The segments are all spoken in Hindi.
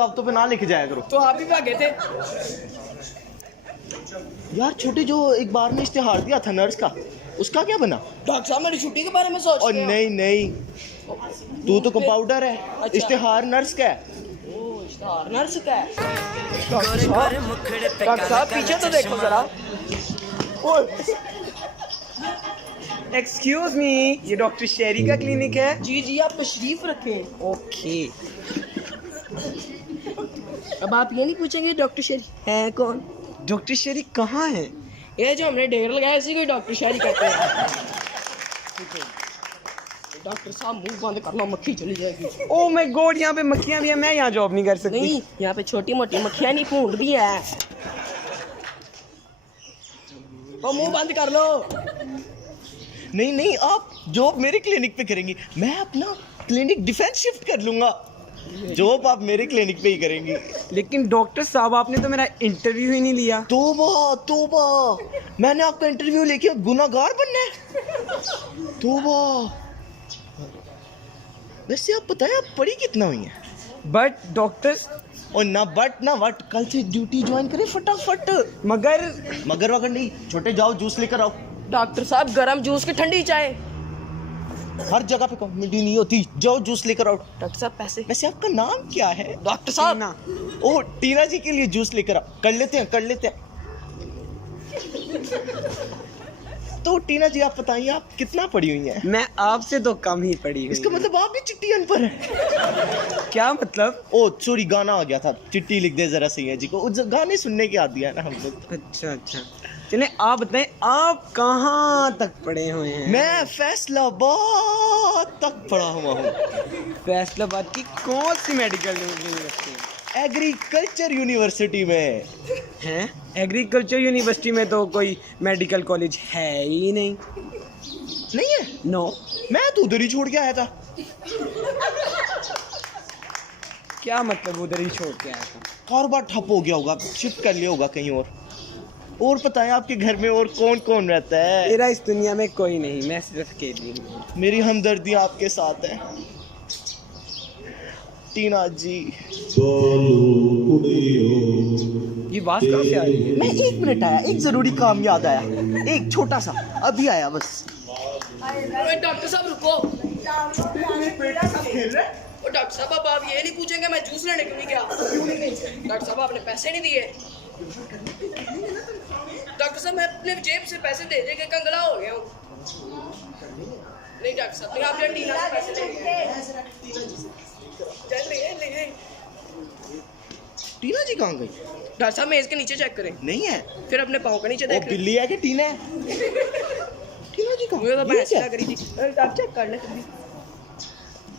दावतों पे ना लेके जाया करो। तो आप भी भागे थे यार छोटे, जो एक बार में इश्तिहार दिया था नर्स का, उसका क्या बना? डॉक्टर साहब मेरी छुट्टी के बारे में सोचते और हो? नहीं, तू तो कंपाउंडर है। अच्छा। इश्तिहार नर्स का है। ओह, इश्तिहार नर्स का है। डॉक्टर साहब पीछे तो देखो जरा। एक्सक्यूज मी, ये डॉक्टर शेरी का क्लिनिक है? जी जी, आप तशरीफ रखें। ओके। अब आप ये नहीं पूछेंगे डॉक्टर शेरी है कौन? डॉक्टर शेरी कहाँ है? ये जो हमने ढेर लगाया इसी को डॉक्टर शेरी कहते हैं। डॉक्टर साहब मुंह बंद करना, मक्खी चली जाएगी। ओह माय गॉड, यहाँ पे मक्खियाँ भी हैं, मैं यहाँ जॉब नहीं कर सकती। नहीं, यहाँ पे छोटी मोटी मक्खियाँ नहीं, भूंड भी है। वो मुंह बंद कर लो। नहीं, आप जॉब मेरे क्लिनिक पे करेंगी, मैं अपना क्लिनिक डिफेंस शिफ्ट कर लूंगा। जॉब आप मेरे क्लिनिक पे ही करेंगी। लेकिन डॉक्टर साहब, आपने तो मेरा इंटरव्यू ही नहीं लिया। तोबा, मैंने आपका इंटरव्यू लेके गुनाहगार बनना है? तोबा। वैसे आप बताएं, आप पढ़ी कितना हुई हैं? बट डॉक्टर, और ना बट ना वट, कल से ड्यूटी ज्वाइन करें फटाफट। मगर वगर नहीं, छोटे जाओ जूस लेकर आओ। डॉक्टर साहब गरम जूस की ठंडी चाय। हर जगह पे कॉमेडी नहीं होती, जाओ जूस लेकर आओ। डॉक्टर साहब पैसे। वैसे आपका नाम क्या है? डॉक्टर साहब ना, ओह, टीना जी के लिए जूस लेकर आओ। कर लेते हैं। तो टीना जी आप बताइए, आप कितना पढ़ी हुई हैं? मैं आपसे तो कम ही पढ़ी हुई इसका हूँ। मतलब आप भी चिट्ठी अनपढ़ हैं। क्या मतलब? ओह सॉरी, गाना आ गया था, चिट्ठी लिख दे जरा सैयद जी को। उस गाने सुनने की आदत है ना हम लोग। अच्छा, चले आप बताएं, आप कहाँ तक पढ़े हुए हैं? मैं फैसलाबाद तक पढ़ा हुआ हूँ। फैसलाबाद की कौन सी मेडिकल यूनिवर्सिटी? एग्रीकल्चर यूनिवर्सिटी में। हैं? एग्रीकल्चर यूनिवर्सिटी में तो कोई मेडिकल कॉलेज है ही नहीं। नहीं है? नो। मैं तो उधर ही छोड़ के आया था। क्या मतलब उधर ही छोड़ के आया था? कारोबार ठप हो गया होगा, शिफ्ट कर लिया होगा कहीं और बताएं, आपके घर में और कौन कौन रहता है? मेरा इस दुनिया में कोई नहीं, मैं सिर्फ अकेली हूँ। मेरी हमदर्दी आपके साथ है टीना जी। ये बात कहाँ से आ रही है? मैं 1 मिनट आया, एक जरूरी काम याद आया, एक छोटा सा, अभी आया बस। डॉक्टर साहब रुको। डॉक्टर साहब अब आप ये नहीं पूछेंगे मैं जूस लेने क्यों नहीं गया? डॉक्टर साहब आपने पैसे नहीं दिए। डॉक्टर साहब मैं अपने जेब से पैसे दे के कंगला हो गया हूँ। नहीं डॉक्टर साहब, आपने टीना से पैसे ले। टीना जी कहाँ गई? डॉक्टर साहब मेज के नीचे चेक करें। नहीं है? फिर अपने पाँव के नीचे ओ देख। बिल्ली है कि टीना है? टीना जी कहाँ? मुझे तो ये बहस क्या? ना करी थी। आप चेक कर ले जल्दी।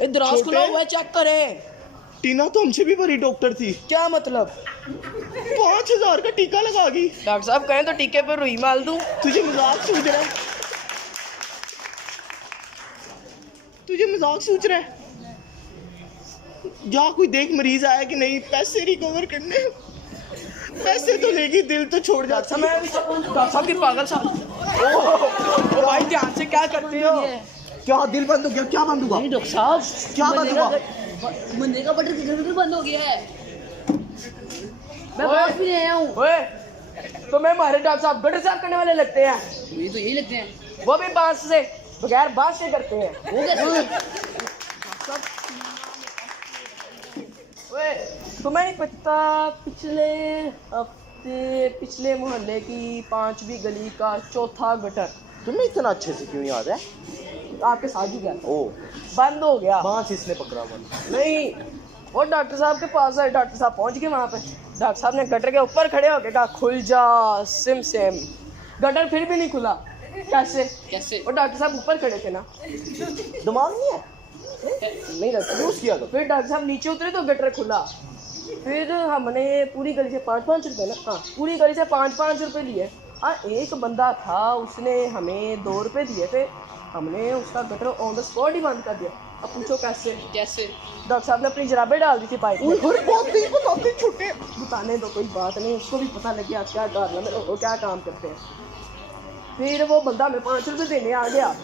ये दराज खुला हुआ है, चेक करें। टीना तो हमसे भी बड़ी डॉक्टर थी। क्या मतलब? 5000 का टीका लगा गई। डॉक्टर साहब कहें तो टीके पर रुई माल दूं। तुझे मजाक सूझ रहा है? जा कोई देख मरीज आया कि नहीं, पैसे रिकवर करने। पैसे तो लेगी, दिल तो छोड़ जाता। डॉक्टर साहब की पागल साहब। ओ भाई ध्यान से क्या करते हो? क्या दिल बंद हो गया? क्या बंद हुआ? डॉक्टर साहब क्या बंद हुआ? मंदिर का बटन किधर बंद हो गया है? मैं बात भी नहीं आया हूँ। ओए, तो मैं हमारे डॉक्टर साहब गटर साफ करने वाले लगते हैं। ये तो यही लगते हैं। वो भी बांस से, बगैर बांस से करते हैं। वो कैसे? ओए, तुम्हें नहीं पता पिछले हफ्ते पिछले मोहल्ले की 5वीं गली का चौथा गटर तुम्हें इतना अच्छे से क्यों याद है? आपके साथ ही गया, ओ, बंद हो गया। बांस इसने पकड़ा बंद। नहीं, वो डॉक्टर साहब के पास है। डॉक्टर साहब पहुंच गए वहाँ पे। डॉक्टर साहब ने गटर के ऊपर खड़े होके कहा खुल जा सिम। गटर फिर भी नहीं खुला। कैसे? वो डॉक्टर साहब ऊपर खड़े थे ना। दिमाग नहीं है? नहीं लगता। यूज किया तो। फिर डॉक्टर साहब नीचे उतरे तो गटर खुला। फिर हमने पूरी गली से 5-5 रुपए ना, हाँ पूरी गली से 5-5 रुपए लिए। हाँ एक बंदा था, उसने हमें 2 रुपए दिए थे। हमने उसका गटर ऑन द स्पॉट ही बंद कर दिया। अब पूछो कैसे? डॉक्टर साहब ने अपनी जराबें डाल दी थी पाइप में। छोटे बताने दो, कोई बात नहीं, उसको भी पता लग गया क्या डालना में वो क्या काम करते हैं। फिर वो बंदा हमें 5 रुपए देने आ गया,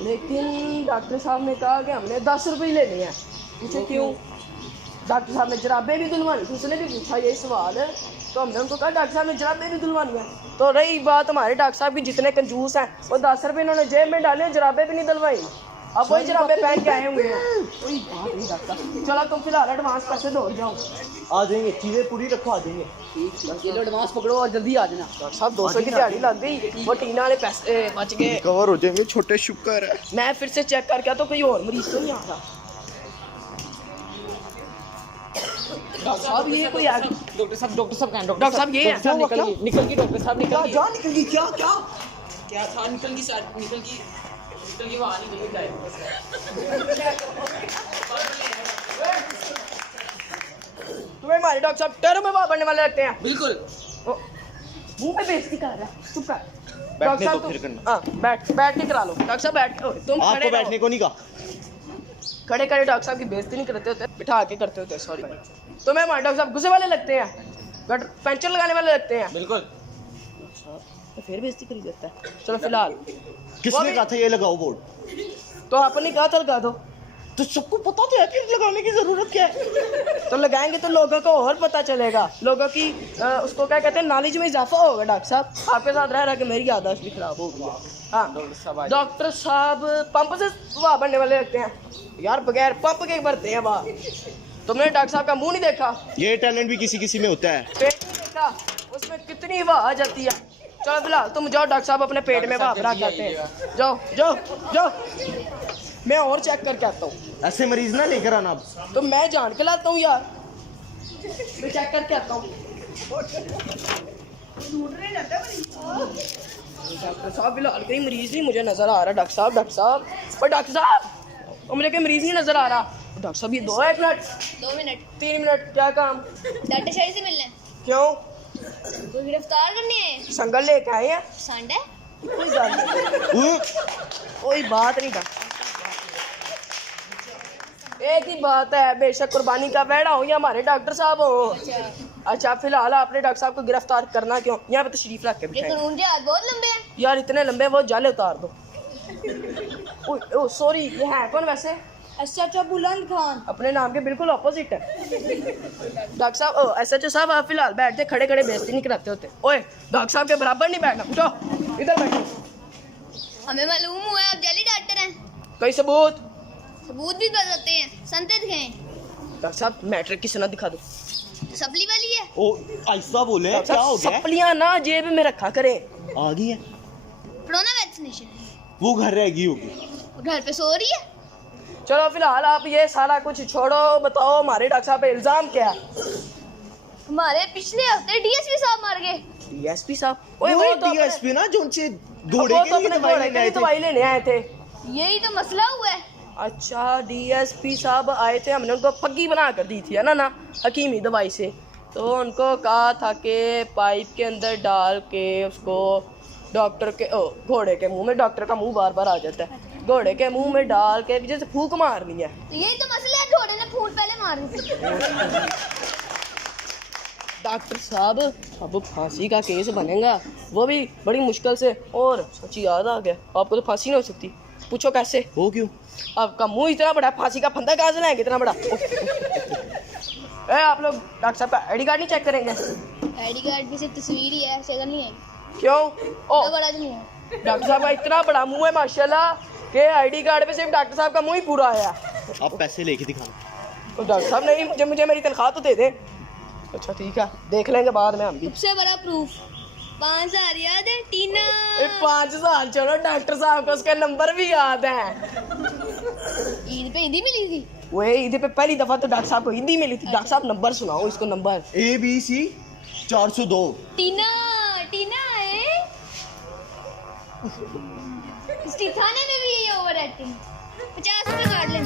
लेकिन डॉक्टर साहब ने कहा कि हमने 10 रुपये लेने हैं। पूछे क्यों? डॉक्टर साहब ने जराबें भी धुलवानी थी, उसने भी पूछा ये सवाल, तो हमने उनको कहा डॉक्टर साहब ने जराबें भी धुलवानी है। तो रही बात हमारे डॉक्टर साहब की, जितने कंजूस हैं वो 10 रुपये इन्होंने जेब में डाले, जराबें भी नहीं धुलवाई, अब वही जराबें पहन के आए हुए हैं। कोई बात नहीं डॉक्टर, चलो तुम फिलहाल एडवांस पैसे दौड़ जाओ। आ जाएंगे, चीजें पूरी रखो, आ जाएंगे। ये लो एडवांस पकड़ो और जल्दी आ जाना। डॉक्टर साहब 200 की दिहाड़ी लग गई, वो टीना वाले पैसे बच गए। कवर हो जाएंगे, छोटे शुक्र है। मैं फिर से चेक करके तो कोई और मरीज तो नहीं आ रहा। डॉक्टर साहब ये कोई आ डॉक्टर साहब कहाँ? डॉक्टर साहब ये है। निकल गई डॉक्टर साहब, निकल गई। जान निकल गई, क्या क्या क्या था? निकल गई वहाँ निकल गई। तुम्हें हमारे डॉक्टर साहब टेरो में वहाँ बढ़ने वाले लगते हैं। बिल्कुल। मुंह पे बेइज्जती कर रहा है, चुप कर। डॉक्टर बैठने साहब दो, फिर करना। हाँ बैठ के करा लो। डॉक्टर साहब बैठ, तुम खड़े आपको बैठने को नहीं कहा। खड़े खड़े डॉक्टर साहब की बेइज्जती नहीं करते होते, बिठा के करते होते। सॉरी, तुम्हें हमारे डॉक्टर साहब गुस्से वाले लगते हैं, गटर पंचर लगाने वाले लगते हैं। बिल्कुल। तो फिर बेइज्जती करी जाता है। चलो फिलहाल किसने कहा था ये लगाओ बोर्ड? तो आपने कहा था लगा दो, तो सबको पता तो है कि लगाने की जरूरत क्या है। तो लगाएंगे तो लोगों को और पता चलेगा, लोगों की उसको क्या कहते हैं, नॉलेज में इजाफा होगा। डॉक्टर साहब आपके साथ रह रहा कि मेरी याददाश्त भी खराब हो गई। हाँ डॉक्टर साहब पंप से वहाँ बढ़ने वाले लगते हैं यार, बगैर पंप के भरते हैं वहाँ। तुमने डॉक्टर साहब का मुंह नहीं देखा, ये टैलेंट भी किसी किसी में होता है। पेट नहीं देखा, उसमें कितनी हवा आ जाती है। चलो फिलहाल तुम जाओ, डॉक्टर साहब अपने पेट में हवा भरा करते हैं। जाओ जाओ जाओ, मैं और चेक करके आता हूँ। ऐसे मरीज ना लेकर आना अब। तो मैं जान के लाता हूँ यार, मैं चेक करके आता हूँ। डॉक्टर साहब फिलहाल कहीं मरीज नहीं मुझे नजर आ रहा। डॉक्टर साहब और डॉक्टर साहब और मुझे कहीं मरीज नहीं नजर आ रहा। डॉक्टर साहब ये 1 मिनट 2 मिनट 3 मिनट क्या काम? डाटा शाही से मिलना है, क्यों? कोई गिरफ्तार करने आए संगल लेके आए हैं? सांड है। कोई बात नहीं, कोई बात नहीं। डॉक्टर एक ही बात है, बेशक कुर्बानी का बेड़ा हो या हमारे डॉक्टर साहब हो। अच्छा फिलहाल आपने डॉक्टर साहब को गिरफ्तार करना क्यों? यहाँ पे तशरीफ रख के ये बिठाएं। कानून के हाथ बहुत लंबे हैं। यार इतने लंबे, वो जाले उतार दो। ओ सॉरी, ये है कौन वैसे? एसएचओ बुलंद खान। अपने नाम के बिल्कुल ऑपोजिट है। डॉक्टर साहब एसएचओ साहब आप फिलहाल बैठते, खड़े खड़े बेइज्जती नहीं कराते होते। ओए डॉक्टर साहब के बराबर नहीं बैठना, उठो इधर बैठो। हमें मालूम हुआ है आप जाली डॉक्टर हैं, कोई सबूत? सबूत भी बताते हैं, संते दिखाएं। डॉक्टर साहब मैट्रिक की सनद दिखा दो। सप्ली वाली है। ओ ऐसा बोले, क्या हो गया? सप्लियां ना जेब में रखा करें। आ गई है, कोरोना वैक्सीनेशन। वो घर रह गई होगी। घर पे सो रही है। चलो फिलहाल आप ये सारा कुछ छोड़ो, बताओ हमारे डॉक्टर साहब पे इल्जाम क्या है? हमारे पिछले हफ्ते डीएसपी साहब मर गए। डीएसपी साहब? ओए वो वो तो अपने- डीएसपी ना जो उनसे घोड़े वो के तो लिए अपने दवाई घोड़े लेने के आए लिए थे। दवाई लेने आए थे। यही तो मसला हुआ है। अच्छा डीएसपी साहब आए थे, हमने उनको पग्गी बना कर दी थी, है ना हकीमी दवाई से। तो उनको कहा था कि पाइप के अंदर डाल के उसको डॉक्टर के घोड़े के मुंह में, डॉक्टर का मुंह बार बार आ जाता है, घोड़े के मुंह में डाल के जैसे फूंक मारनी है। तो यही तो मसला है, घोड़े ने फूट पहले मार दी। डॉक्टर साहब अब फांसी का केस बनेगा, वो भी बड़ी मुश्किल से। और सच याद आ गया, आपको तो फांसी नहीं हो सकती। पूछो कैसे? वो क्यों? आपका मुंह इतना बड़ा, फांसी का फंदा कहाँ से लाएंगे इतना बड़ा? आप लोग डॉक्टर साहब का आईडी कार्ड नहीं चेक करेंगे? आईडी कार्ड की सिर्फ तस्वीर ही है, शक्ल नहीं है। क्यों? ओ तो बड़ा नहीं है। डॉक्टर साहब का इतना बड़ा मुंह है माशाल्लाह कि आईडी कार्ड पे सिर्फ डॉक्टर साहब का मुंह ही पूरा आया। आप पैसे लेके दिखाना। तो डॉक्टर साहब नहीं, मुझे मेरी तनख्वाह तो दे दें। अच्छा ठीक है, देख लेंगे बाद में हम भी। सबसे बड़ा प्रूफ 5000 याद है टीना। 5000 चलो, डॉक्टर साहब को उसका नंबर भी याद है। ईद पे हिंदी मिली थी। वो ईद पे पहली दफा तो डॉक्टर साहब को हिंदी मिली थी। डॉक्टर साहब नंबर सुनाओ इसको, नंबर ABC 402। टीना टीना है। इसकी थाने में भी ये ओवर एक्टिंग। 50 रुपए काट लें।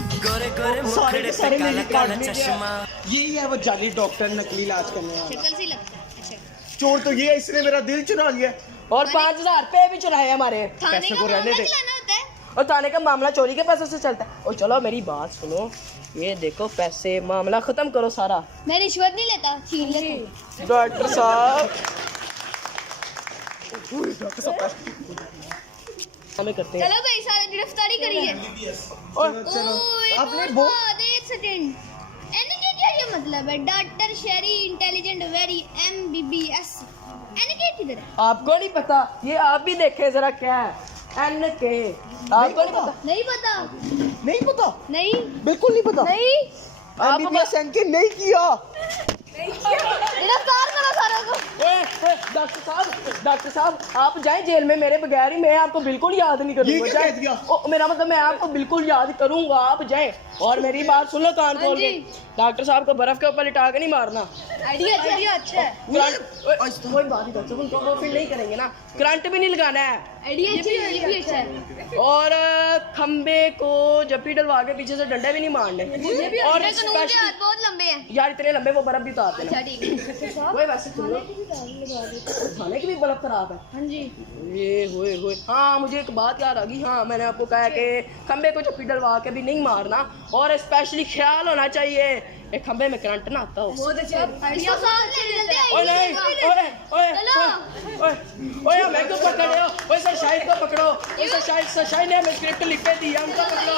सारे के सारे मेरे कार्ड में यही है वो जाली डॉक्टर, नकली इलाज करने वाला। शक्ल से लगता है। अच्छा चोर तो ये है, इसने मेरा दिल चुरा लिया। और 5000 रुपए भी चुराए हमारे। थाने पैसे का को रहने मामला दे। चलाना होता है। और थाने का मामला चोरी के पैसों से चलता है। और चलो मेरी बात सुनो, ये देखो पैसे, मामला खत्म करो सारा। मैं रिश्वत नहीं लेता, छीन लेता। डॉक्टर साहब हमें करते हैं। चलो भाई सारा गिरफ्तारी करिए। और ओए आपने और वो बात है, एक सेकंड। एने क्या किया ये मतलब है डॉक्टर शेरी इंटेलिजेंट वेरी MBBS एनके किधर है? आपको नहीं पता? ये आप भी देखे जरा क्या है NK। आपको नहीं पता? नहीं पता। नहीं पता, नहीं बिल्कुल नहीं पता। नहीं आप MBBS एनके नहीं किया। गिरफ्तार करो सारों को। ओए, डॉक्टर साहब आप जाएं जेल में मेरे बगैर ही। मैं आपको बिल्कुल याद नहीं ये करूंगा। क्या कह दिया? मेरा मतलब मैं आपको बिल्कुल याद करूंगा। आप जाएं और मेरी बात सुन लो कान खोल के। डॉक्टर साहब को बर्फ के ऊपर लिटा के नहीं मारना। आइडिया अच्छा है। कोई बात ही कर सकूं तो वो फिर नहीं करेंगे ना। करंट भी नहीं लगाना है। आइडिया अच्छा है। और खंबे को जप्पी डलवा के पीछे से डंडे भी नहीं मारने। और कानून के स्पेशली हाथ बहुत लंबे हैं। यार इतने लंबे वो बर्फ भी उतारते अच्छा हैं। ठीक है। कोई वैसे सुन लो खाने की भी बर्फ खराब है। हाँ जी ये होए हाँ मुझे एक बात याद आ गई। हाँ मैंने आपको कहा कि खंबे को जप्पी डलवा के भी नहीं मारना और स्पेशली ख्याल होना चाहिए एक खंबे में करंट ना आता हो। इसको साथ ले लेते हैं। ओए नहीं ओए मैं क्यों पकड़ रहे हो? ओए सर शाहिद को पकड़ो। ओए सर शाहिद ने हमें स्क्रिप्ट लिख के दी, हमको पकड़ो।